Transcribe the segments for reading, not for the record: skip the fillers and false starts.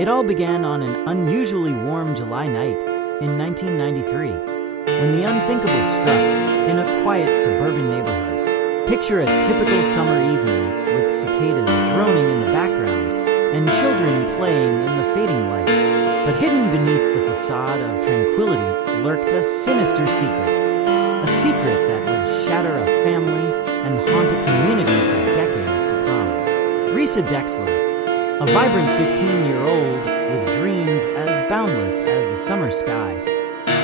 It all began on an unusually warm July night in 1993, when the unthinkable struck in a quiet suburban neighborhood. Picture a typical summer evening with cicadas droning in the background and children playing in the fading light. But hidden beneath the facade of tranquility lurked a sinister secret. A secret that would shatter a family and haunt a community for decades to come. Reesa Dexler, a vibrant 15-year-old with dreams as boundless as the summer sky,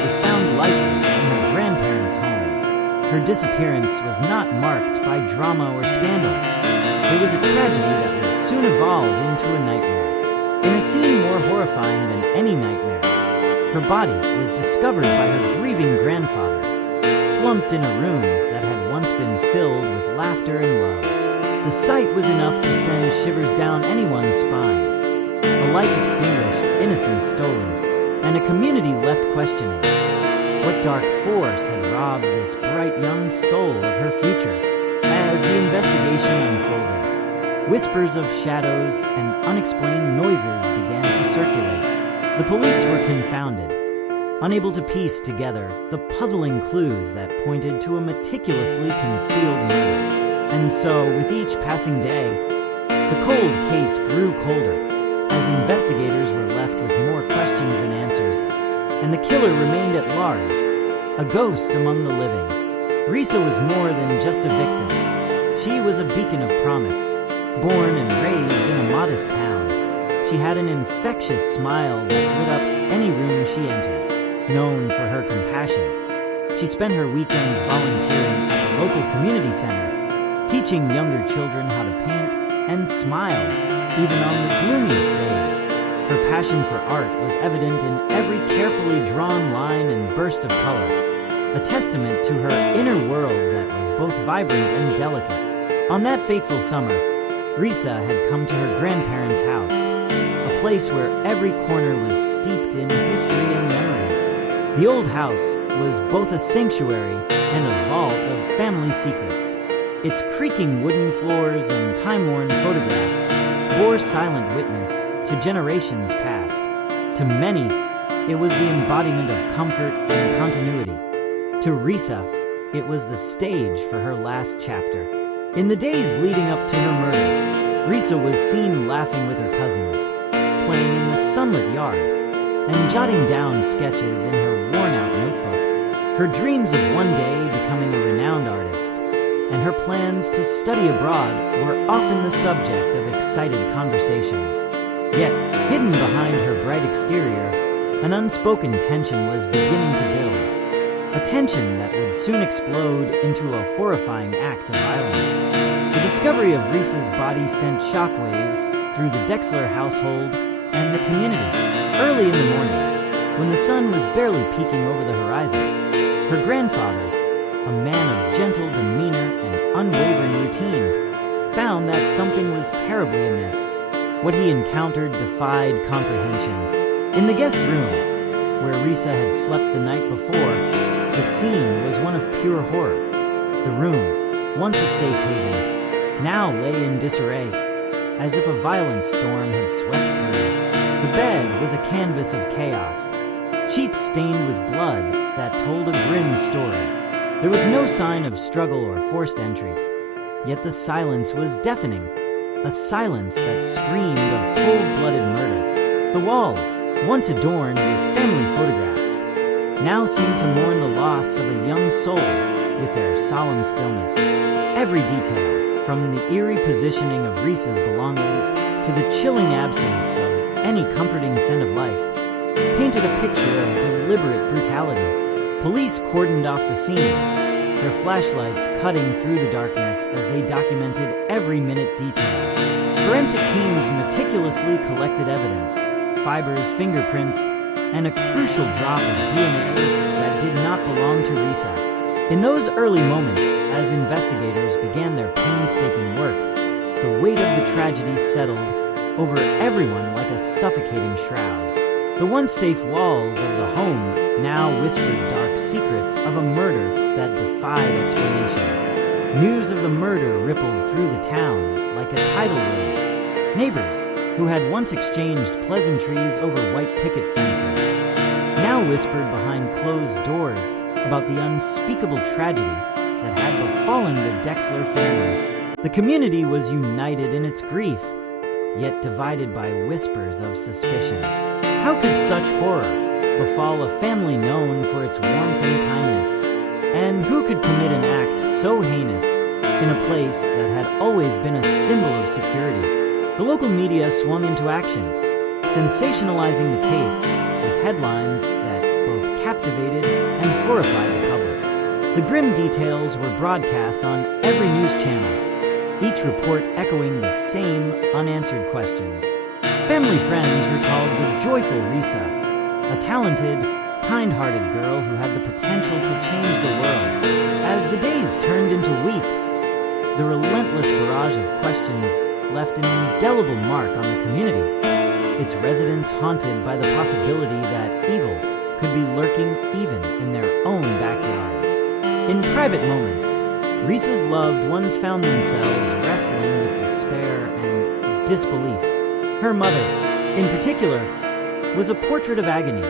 was found lifeless in her grandparents' home. Her disappearance was not marked by drama or scandal. It was a tragedy that would soon evolve into a nightmare. In a scene more horrifying than any nightmare, her body was discovered by her grieving grandfather, slumped in a room that had once been filled with laughter and love. The sight was enough to send shivers down anyone's spine. A life extinguished, innocence stolen, and a community left questioning. What dark force had robbed this bright young soul of her future? As the investigation unfolded, whispers of shadows and unexplained noises began to circulate. The police were confounded, unable to piece together the puzzling clues that pointed to a meticulously concealed murder. And so, with each passing day, the cold case grew colder, as investigators were left with more questions than answers, and the killer remained at large, a ghost among the living. Reesa was more than just a victim. She was a beacon of promise. Born and raised in a modest town, she had an infectious smile that lit up any room she entered. Known for her compassion, she spent her weekends volunteering at the local community center, teaching younger children how to paint and smile, even on the gloomiest days. Her passion for art was evident in every carefully drawn line and burst of color, a testament to her inner world that was both vibrant and delicate. On that fateful summer, Reesa had come to her grandparents' house, a place where every corner was steeped in history and memories. The old house was both a sanctuary and a vault of family secrets. Its creaking wooden floors and time-worn photographs bore silent witness to generations past. To many, it was the embodiment of comfort and continuity. To Reesa, it was the stage for her last chapter. In the days leading up to her murder, Reesa was seen laughing with her cousins, playing in the sunlit yard, and jotting down sketches in her worn-out notebook. Her dreams of one day becoming a renowned artist and her plans to study abroad were often the subject of excited conversations. Yet, hidden behind her bright exterior, an unspoken tension was beginning to build. A tension that would soon explode into a horrifying act of violence. The discovery of Reesa's body sent shockwaves through the Dexler household and the community. Early in the morning, when the sun was barely peeking over the horizon, her grandfather, a man of gentle demeanor and unwavering routine, found that something was terribly amiss. What he encountered defied comprehension. In the guest room, where Reesa had slept the night before, the scene was one of pure horror. The room, once a safe haven, now lay in disarray, as if a violent storm had swept through. The bed was a canvas of chaos, sheets stained with blood that told a grim story. There was no sign of struggle or forced entry, yet the silence was deafening, a silence that screamed of cold-blooded murder. The walls, once adorned with family photographs, now seemed to mourn the loss of a young soul with their solemn stillness. Every detail, from the eerie positioning of Reesa's belongings to the chilling absence of any comforting scent of life, painted a picture of deliberate brutality. Police cordoned off the scene, their flashlights cutting through the darkness as they documented every minute detail. Forensic teams meticulously collected evidence, fibers, fingerprints, and a crucial drop of DNA that did not belong to Reesa. In those early moments, as investigators began their painstaking work, the weight of the tragedy settled over everyone like a suffocating shroud. The once safe walls of the home now whispered dark secrets of a murder that defied explanation. News of the murder rippled through the town like a tidal wave. Neighbors, who had once exchanged pleasantries over white picket fences, now whispered behind closed doors about the unspeakable tragedy that had befallen the Dexler family. The community was united in its grief, yet divided by whispers of suspicion. How could such horror befall a family known for its warmth and kindness? And who could commit an act so heinous in a place that had always been a symbol of security? The local media swung into action, sensationalizing the case with headlines that both captivated and horrified the public. The grim details were broadcast on every news channel, each report echoing the same unanswered questions. Family friends recalled the joyful Reesa, a talented, kind-hearted girl who had the potential to change the world. As the days turned into weeks, the relentless barrage of questions left an indelible mark on the community, its residents haunted by the possibility that evil could be lurking even in their own backyards. In private moments, Reesa's loved ones found themselves wrestling with despair and disbelief. Her mother, in particular, was a portrait of agony,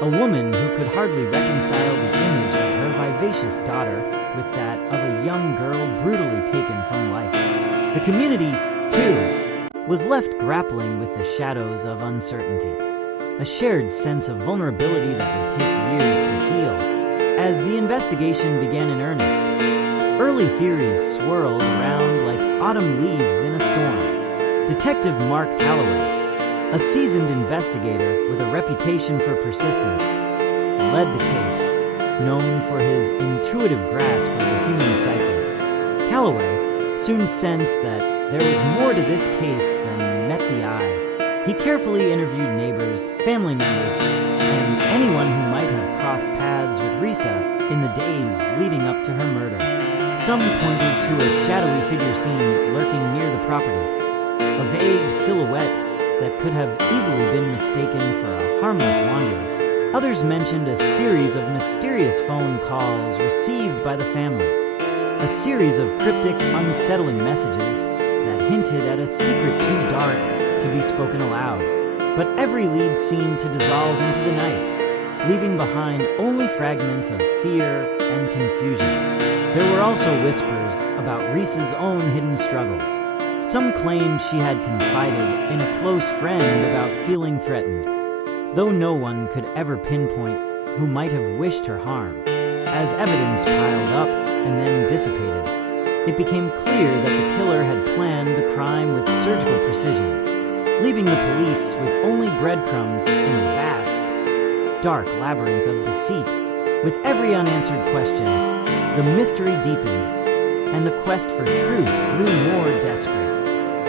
a woman who could hardly reconcile the image of her vivacious daughter with that of a young girl brutally taken from life. The community, too, was left grappling with the shadows of uncertainty, a shared sense of vulnerability that would take years to heal. As the investigation began in earnest, early theories swirled around like autumn leaves in a storm. Detective Mark Calloway, a seasoned investigator with a reputation for persistence, led the case, known for his intuitive grasp of the human psyche. Calloway soon sensed that there was more to this case than met the eye. He carefully interviewed neighbors, family members, and anyone who might have crossed paths with Reesa in the days leading up to her murder. Some pointed to a shadowy figure seen lurking near the property, a vague silhouette that could have easily been mistaken for a harmless wanderer. Others mentioned a series of mysterious phone calls received by the family, a series of cryptic, unsettling messages that hinted at a secret too dark to be spoken aloud. But every lead seemed to dissolve into the night, leaving behind only fragments of fear and confusion. There were also whispers about Reesa's own hidden struggles. Some claimed she had confided in a close friend about feeling threatened, though no one could ever pinpoint who might have wished her harm. As evidence piled up and then dissipated, it became clear that the killer had planned the crime with surgical precision, leaving the police with only breadcrumbs in a vast, dark labyrinth of deceit. With every unanswered question, the mystery deepened, and the quest for truth grew more desperate.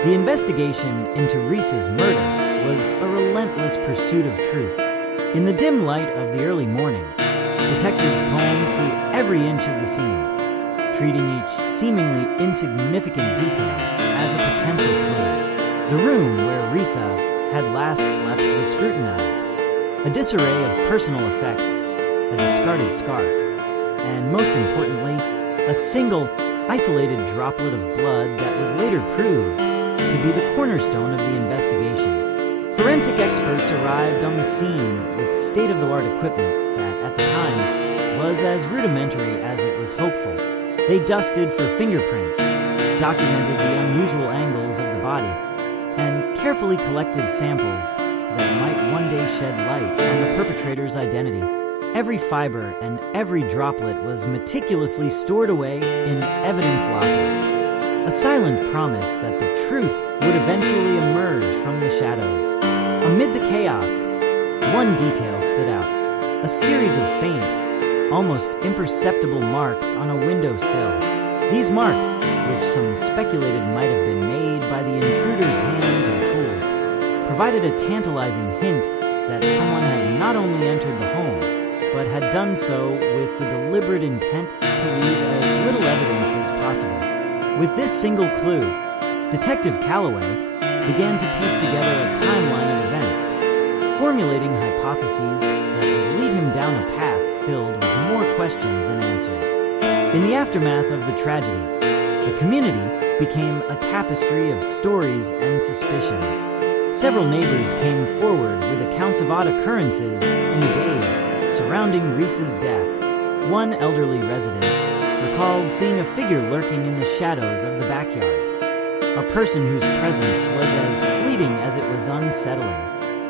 The investigation into Reesa's murder was a relentless pursuit of truth. In the dim light of the early morning, detectives combed through every inch of the scene, treating each seemingly insignificant detail as a potential clue. The room where Reesa had last slept was scrutinized, a disarray of personal effects, a discarded scarf, and most importantly, a single, isolated droplet of blood that would later prove to be the cornerstone of the investigation. Forensic experts arrived on the scene with state-of-the-art equipment that, at the time, was as rudimentary as it was hopeful. They dusted for fingerprints, documented the unusual angles of the body, and carefully collected samples that might one day shed light on the perpetrator's identity. Every fiber and every droplet was meticulously stored away in evidence lockers, a silent promise that the truth would eventually emerge from the shadows. Amid the chaos, one detail stood out: a series of faint, almost imperceptible marks on a windowsill. These marks, which some speculated might have been made by the intruder's hands or tools, provided a tantalizing hint that someone had not only entered the home, but had done so with the deliberate intent to leave as little evidence as possible. With this single clue, Detective Calloway began to piece together a timeline of events, formulating hypotheses that would lead him down a path filled with more questions than answers. In the aftermath of the tragedy, the community became a tapestry of stories and suspicions. Several neighbors came forward with accounts of odd occurrences in the days surrounding Reesa's death. One elderly resident recalled seeing a figure lurking in the shadows of the backyard, a person whose presence was as fleeting as it was unsettling.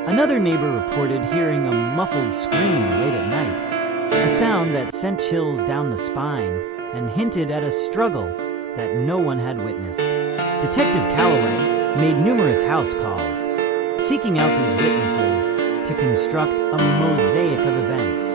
Another neighbor reported hearing a muffled scream late at night, a sound that sent chills down the spine and hinted at a struggle that no one had witnessed. Detective Calloway made numerous house calls, seeking out these witnesses to construct a mosaic of events.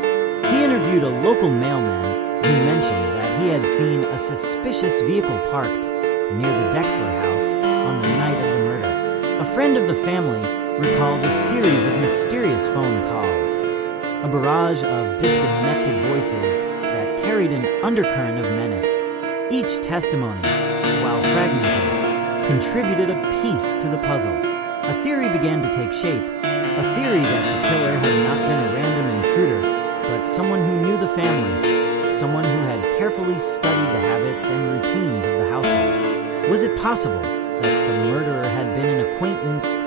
He interviewed a local mailman who mentioned that he had seen a suspicious vehicle parked near the Dexler house on the night of the murder. A friend of the family recalled a series of mysterious phone calls, a barrage of disconnected voices that carried an undercurrent of menace. Each testimony, while fragmented, contributed a piece to the puzzle. A theory began to take shape, a theory that the killer had not been a random intruder, but someone who knew the family, someone who had carefully studied the habits and routines of the household. Was it possible that the murderer had been an acquaintance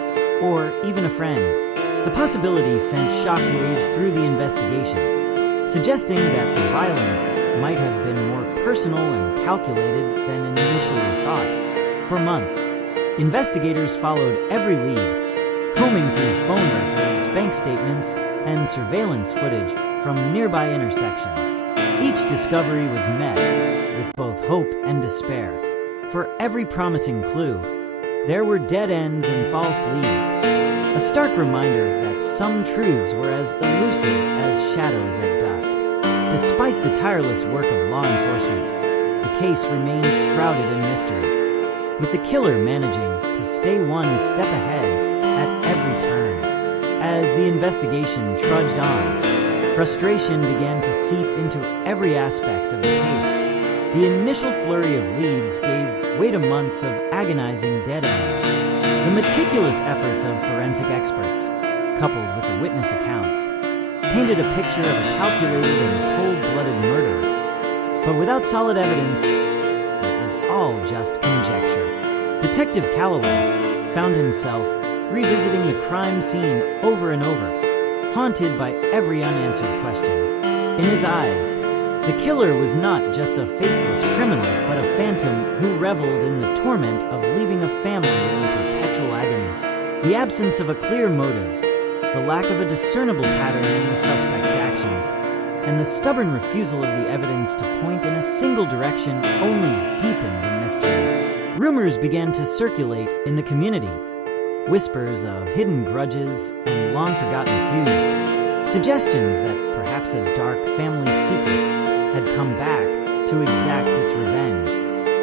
or even a friend? The possibility sent shockwaves through the investigation, suggesting that the violence might have been more personal and calculated than initially thought. For months, investigators followed every lead, combing through phone records, bank statements, and surveillance footage from nearby intersections. Each discovery was met with both hope and despair. For every promising clue, there were dead ends and false leads, a stark reminder that some truths were as elusive as shadows at dusk. Despite the tireless work of law enforcement, the case remained shrouded in mystery, with the killer managing to stay one step ahead at every turn. As the investigation trudged on, frustration began to seep into every aspect of the case. The initial flurry of leads gave way to months of agonizing dead ends. The meticulous efforts of forensic experts, coupled with the witness accounts, painted a picture of a calculated and cold-blooded murder. But without solid evidence, it was all just conjecture. Detective Calloway found himself revisiting the crime scene over and over, haunted by every unanswered question. In his eyes, the killer was not just a faceless criminal, but a phantom who reveled in the torment of leaving a family in perpetual agony. The absence of a clear motive, the lack of a discernible pattern in the suspect's actions, and the stubborn refusal of the evidence to point in a single direction only deepened the mystery. Rumors began to circulate in the community, whispers of hidden grudges and long-forgotten feuds, suggestions that perhaps a dark family secret had come back to exact its revenge.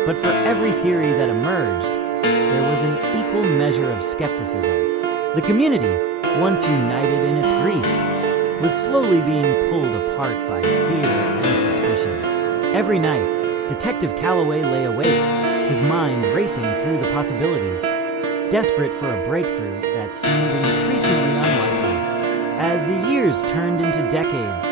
But for every theory that emerged, there was an equal measure of skepticism. The community, once united in its grief, was slowly being pulled apart by fear and suspicion. Every night, Detective Calloway lay awake, his mind racing through the possibilities, desperate for a breakthrough that seemed increasingly unlikely. As the years turned into decades,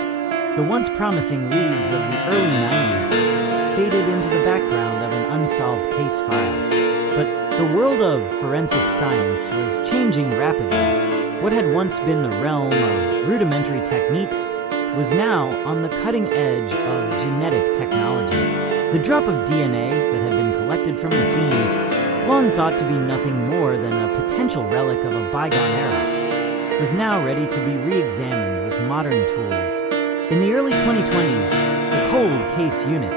the once promising leads of the early 90s faded into the background of an unsolved case file. But the world of forensic science was changing rapidly. What had once been the realm of rudimentary techniques was now on the cutting edge of genetic technology. The drop of DNA that had been collected from the scene, long thought to be nothing more than a potential relic of a bygone era, was now ready to be re-examined with modern tools. In the early 2020s, the Cold Case Unit,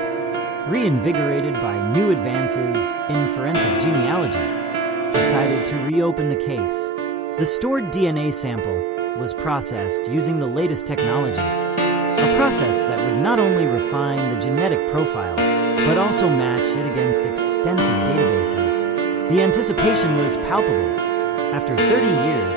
reinvigorated by new advances in forensic genealogy, decided to reopen the case. The stored DNA sample was processed using the latest technology, a process that would not only refine the genetic profile, but also match it against extensive databases. The anticipation was palpable. After 30 years,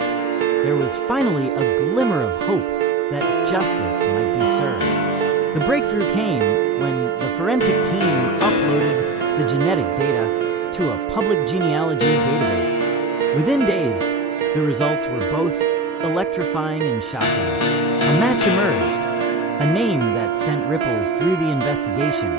there was finally a glimmer of hope that justice might be served. The breakthrough came when the forensic team uploaded the genetic data to a public genealogy database. Within days, the results were both electrifying and shocking. A match emerged, a name that sent ripples through the investigation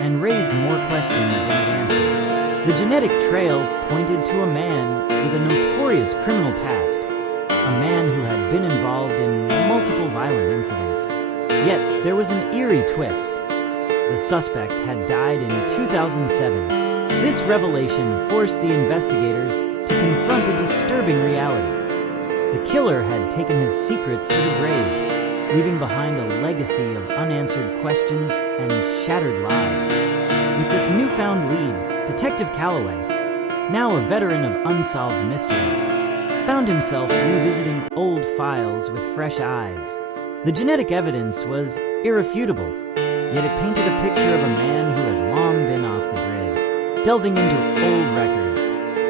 and raised more questions than it answered. The genetic trail pointed to a man with a notorious criminal past, a man who had been involved in multiple violent incidents. Yet, there was an eerie twist. The suspect had died in 2007. This revelation forced the investigators to confront a disturbing reality. The killer had taken his secrets to the grave, leaving behind a legacy of unanswered questions and shattered lives. With this newfound lead, Detective Calloway, now a veteran of unsolved mysteries, found himself revisiting old files with fresh eyes. The genetic evidence was irrefutable, yet it painted a picture of a man who had long been off the grid. Delving into old records,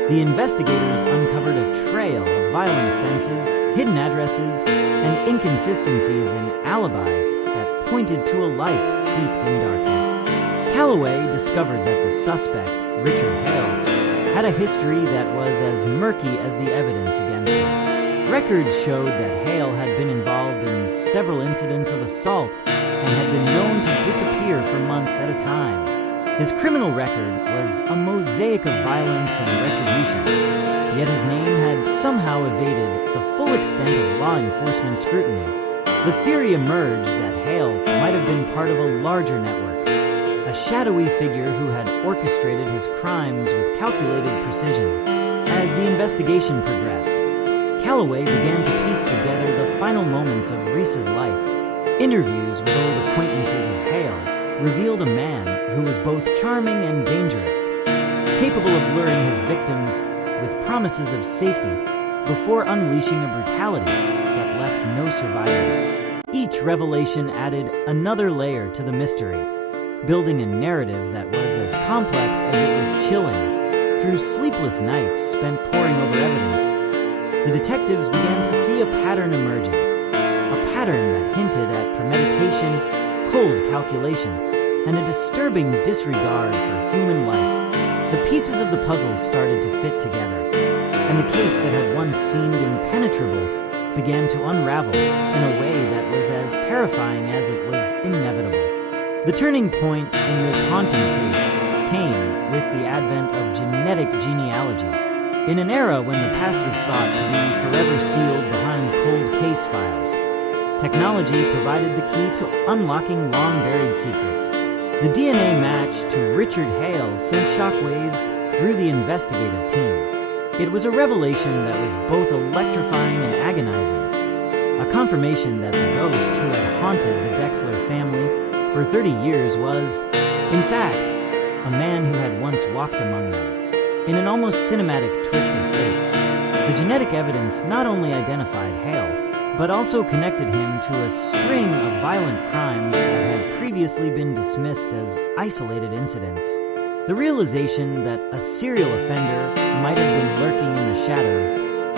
the investigators uncovered a trail of violent offenses, hidden addresses, and inconsistencies in alibis that pointed to a life steeped in darkness. Calloway discovered that the suspect, Richard Hale, had a history that was as murky as the evidence against him. Records showed that Hale had been involved in several incidents of assault and had been known to disappear for months at a time. His criminal record was a mosaic of violence and retribution, yet his name had somehow evaded the full extent of law enforcement scrutiny. The theory emerged that Hale might have been part of a larger network, a shadowy figure who had orchestrated his crimes with calculated precision. As the investigation progressed, Calloway began to piece together the final moments of Reesa's life. Interviews with old acquaintances of Hale revealed a man who was both charming and dangerous, capable of luring his victims with promises of safety before unleashing a brutality that left no survivors. Each revelation added another layer to the mystery, building a narrative that was as complex as it was chilling. Through sleepless nights spent poring over evidence, the detectives began to see a pattern emerging, a pattern that hinted at premeditation, cold calculation, and a disturbing disregard for human life. The pieces of the puzzle started to fit together, and the case that had once seemed impenetrable began to unravel in a way that was as terrifying as it was inevitable. The turning point in this haunting case came with the advent of genetic genealogy. In an era when the past was thought to be forever sealed behind cold case files, technology provided the key to unlocking long-buried secrets. The DNA match to Richard Hale sent shockwaves through the investigative team. It was a revelation that was both electrifying and agonizing, a confirmation that the ghost who had haunted the Dexler family for 30 years was, in fact, a man who had once walked among them. In an almost cinematic twist of fate, the genetic evidence not only identified Hale, but also connected him to a string of violent crimes that had previously been dismissed as isolated incidents. The realization that a serial offender might have been lurking in the shadows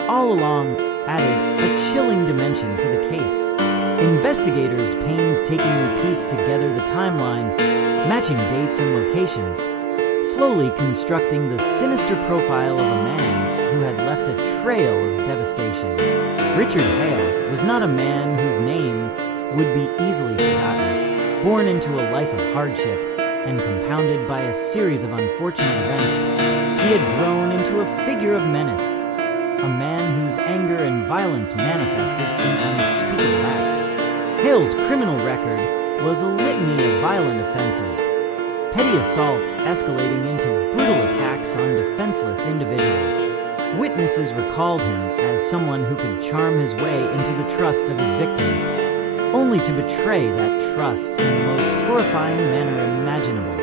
all along added a chilling dimension to the case. Investigators painstakingly pieced together the timeline, matching dates and locations, slowly constructing the sinister profile of a man who had left a trail of devastation. Richard Hale was not a man whose name would be easily forgotten. Born into a life of hardship and compounded by a series of unfortunate events, he had grown into a figure of menace, a man whose anger and violence manifested in unspeakable acts. Hale's criminal record was a litany of violent offenses, petty assaults escalating into brutal attacks on defenseless individuals. Witnesses recalled him as someone who could charm his way into the trust of his victims, only to betray that trust in the most horrifying manner imaginable.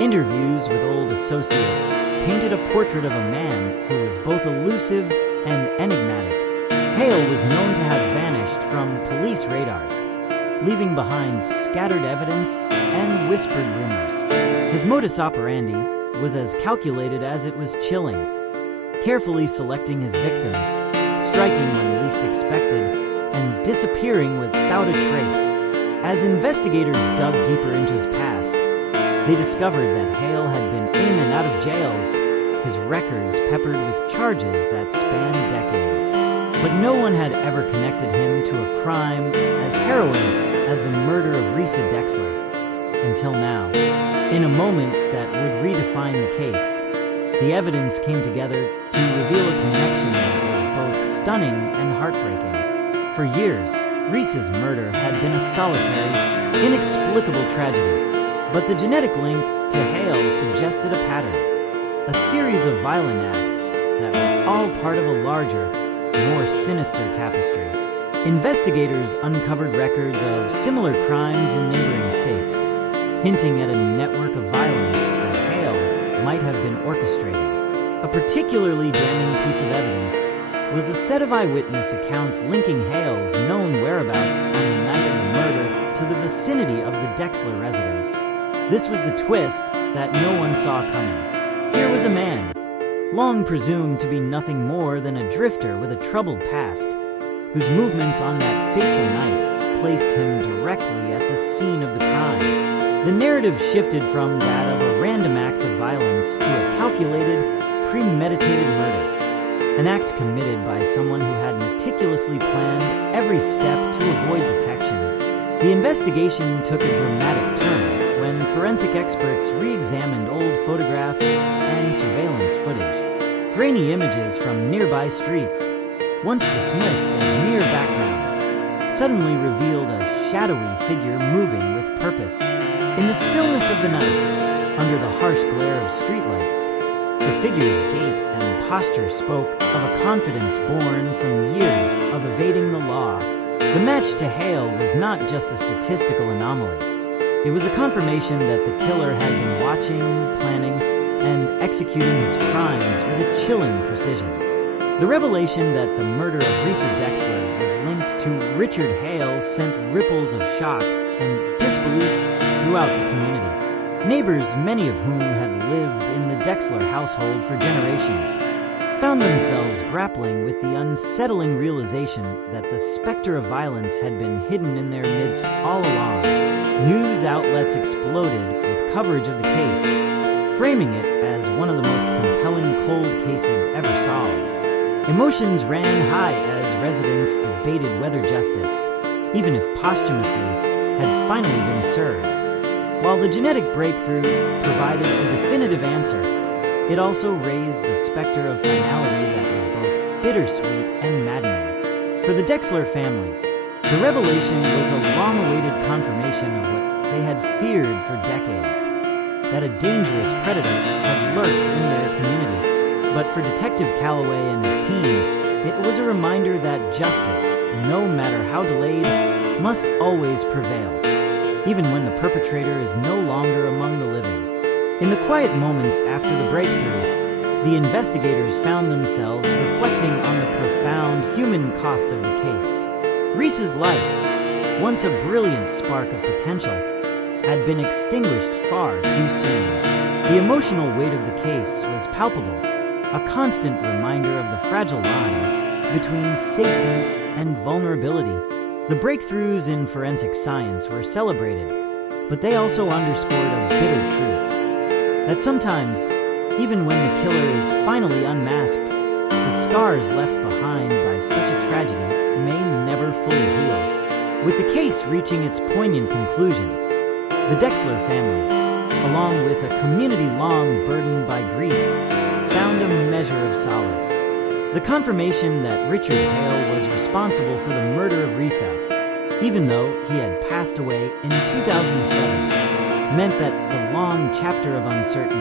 Interviews with old associates painted a portrait of a man who was both elusive and enigmatic. Hale was known to have vanished from police radars, leaving behind scattered evidence and whispered rumors. His modus operandi was as calculated as it was chilling, carefully selecting his victims, striking when least expected, and disappearing without a trace. As investigators dug deeper into his past, they discovered that Hale had been in and out of jails, his records peppered with charges that spanned decades. But no one had ever connected him to a crime as harrowing as the murder of Reesa Dexler, until now. In a moment that would redefine the case, The evidence came together to reveal a connection that was both stunning and heartbreaking. For years, Reese's murder had been a solitary, inexplicable tragedy, but the genetic link to Hale suggested a pattern, a series of violent acts that were all part of a larger, more sinister tapestry. Investigators uncovered records of similar crimes in neighboring states, hinting at a network of violence that Hale might have been orchestrating. A particularly damning piece of evidence was a set of eyewitness accounts linking Hale's known whereabouts on the night of the murder to the vicinity of the Dexler residence. This was the twist that no one saw coming. Here was a man, long presumed to be nothing more than a drifter with a troubled past, whose movements on that fateful night placed him directly at the scene of the crime. The narrative shifted from that of a random act of violence to a calculated, premeditated murder, an act committed by someone who had meticulously planned every step to avoid detection. The investigation took a dramatic turn when forensic experts re-examined old photographs and surveillance footage. Grainy images from nearby streets, once dismissed as mere background, suddenly revealed a shadowy figure moving with purpose. In the stillness of the night, under the harsh glare of streetlights, the figure's gait and posture spoke of a confidence born from years of evading the law. The match to Hale was not just a statistical anomaly. It was a confirmation that the killer had been watching, planning, and executing his crimes with a chilling precision. The revelation that the murder of Reesa Dexler was linked to Richard Hale sent ripples of shock and disbelief throughout the community. Neighbors, many of whom had lived in the Dexler household for generations, found themselves grappling with the unsettling realization that the specter of violence had been hidden in their midst all along. News outlets exploded with coverage of the case, framing it as one of the most compelling cold cases ever solved. Emotions ran high as residents debated whether justice, even if posthumously, had finally been served. While the genetic breakthrough provided a definitive answer, it also raised the specter of finality that was both bittersweet and maddening. For the Dexler family, the revelation was a long-awaited confirmation of what they had feared for decades, that a dangerous predator had lurked in their community. But for Detective Calloway and his team, it was a reminder that justice, no matter how delayed, must always prevail, even when the perpetrator is no longer among the living. In the quiet moments after the breakthrough, the investigators found themselves reflecting on the profound human cost of the case. Reese's life, once a brilliant spark of potential, had been extinguished far too soon. The emotional weight of the case was palpable, a constant reminder of the fragile line between safety and vulnerability. The breakthroughs in forensic science were celebrated, but they also underscored a bitter truth, that sometimes, even when the killer is finally unmasked, the scars left behind by such a tragedy may never fully heal. With the case reaching its poignant conclusion, the Dexler family, along with a community long burdened by grief, found a measure of solace. The confirmation that Richard Hale was responsible for the murder of Reesa, even though he had passed away in 2007, meant that the long chapter of uncertainty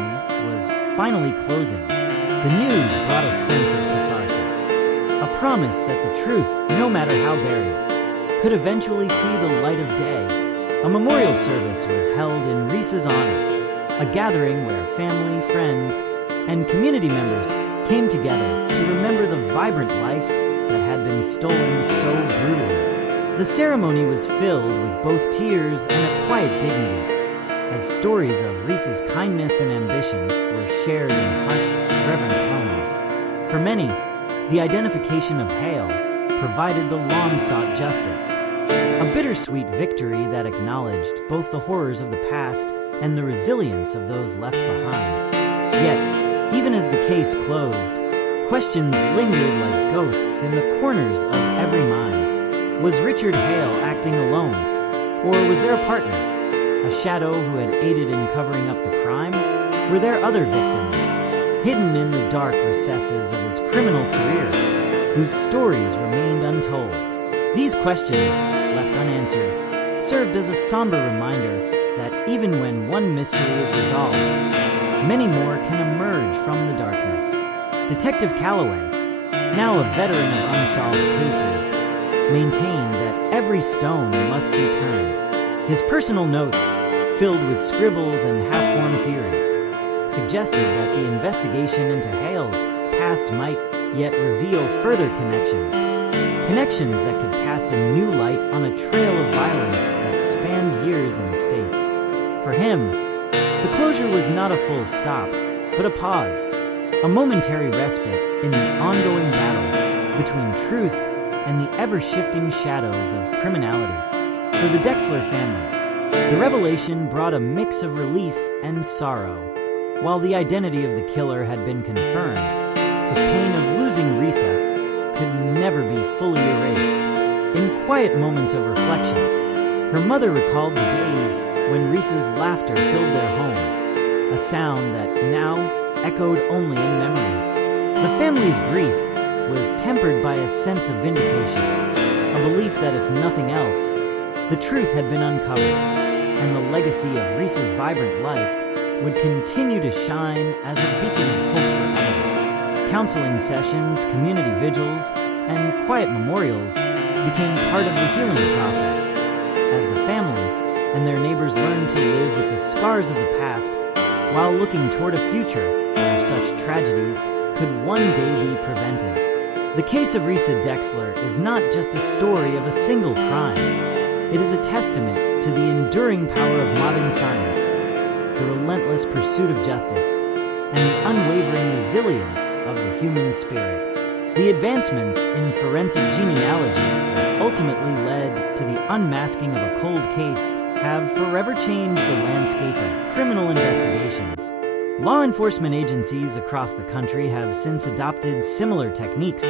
was finally closing. The news brought a sense of catharsis, a promise that the truth, no matter how buried, could eventually see the light of day. A memorial service was held in Reesa's honor, a gathering where family, friends, and community members came together to remember the vibrant life that had been stolen so brutally. The ceremony was filled with both tears and a quiet dignity, as stories of Reesa's kindness and ambition were shared in hushed, reverent tones. For many, the identification of Hale provided the long-sought justice, a bittersweet victory that acknowledged both the horrors of the past and the resilience of those left behind. Yet, even as the case closed, questions lingered like ghosts in the corners of every mind. Was Richard Hale acting alone, or was there a partner, a shadow who had aided in covering up the crime? Were there other victims, hidden in the dark recesses of his criminal career, whose stories remained untold. These questions, left unanswered, served as a somber reminder that even when one mystery is resolved, many more can emerge from the darkness. Detective Calloway, now a veteran of unsolved cases, maintained that every stone must be turned. His personal notes, filled with scribbles and half-formed theories, suggested that the investigation into Hale's past might yet reveal further connections that could cast a new light on a trail of violence that spanned years and states. For him, the closure was not a full stop, but a pause, a momentary respite in the ongoing battle between truth and the ever-shifting shadows of criminality. For the Dexler family, the revelation brought a mix of relief and sorrow. While the identity of the killer had been confirmed, the pain of losing Reesa could never be fully erased. In quiet moments of reflection, her mother recalled the days when Reesa's laughter filled their home, a sound that now echoed only in memories. The family's grief was tempered by a sense of vindication, a belief that if nothing else, the truth had been uncovered, and the legacy of Reesa's vibrant life would continue to shine as a beacon of hope for others. Counseling sessions, community vigils, and quiet memorials became part of the healing process, as the family and their neighbors learned to live with the scars of the past while looking toward a future where such tragedies could one day be prevented. The case of Reesa Dexler is not just a story of a single crime. It is a testament to the enduring power of modern science, the relentless pursuit of justice, and the unwavering resilience of the human spirit. The advancements in forensic genealogy that ultimately led to the unmasking of a cold case have forever changed the landscape of criminal investigations. Law enforcement agencies across the country have since adopted similar techniques,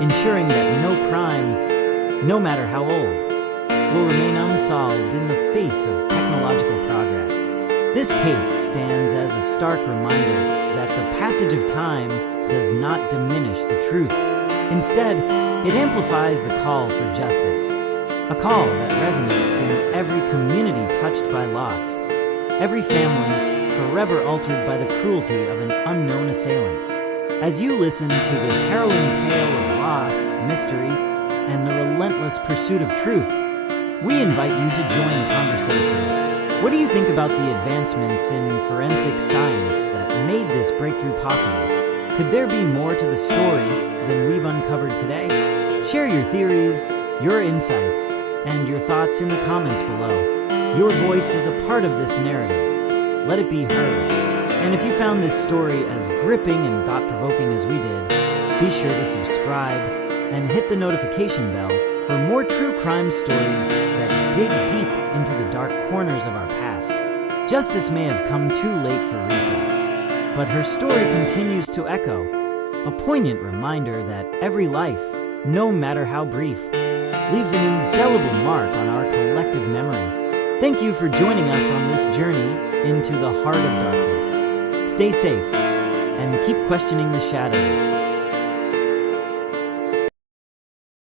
ensuring that no crime, no matter how old, will remain unsolved in the face of technological progress. This case stands as a stark reminder that the passage of time does not diminish the truth. Instead, it amplifies the call for justice, a call that resonates in every community touched by loss, every family forever altered by the cruelty of an unknown assailant. As you listen to this harrowing tale of loss, mystery, and the relentless pursuit of truth, we invite you to join the conversation. What do you think about the advancements in forensic science that made this breakthrough possible? Could there be more to the story than we've uncovered today? Share your theories, your insights, and your thoughts in the comments below. Your voice is a part of this narrative. Let it be heard. And if you found this story as gripping and thought-provoking as we did, be sure to subscribe and hit the notification bell for more true crime stories that dig deep into the dark corners of our past. Justice may have come too late for Reesa, but her story continues to echo, a poignant reminder that every life, no matter how brief, leaves an indelible mark on our collective memory. Thank you for joining us on this journey into the heart of darkness. Stay safe and keep questioning the shadows.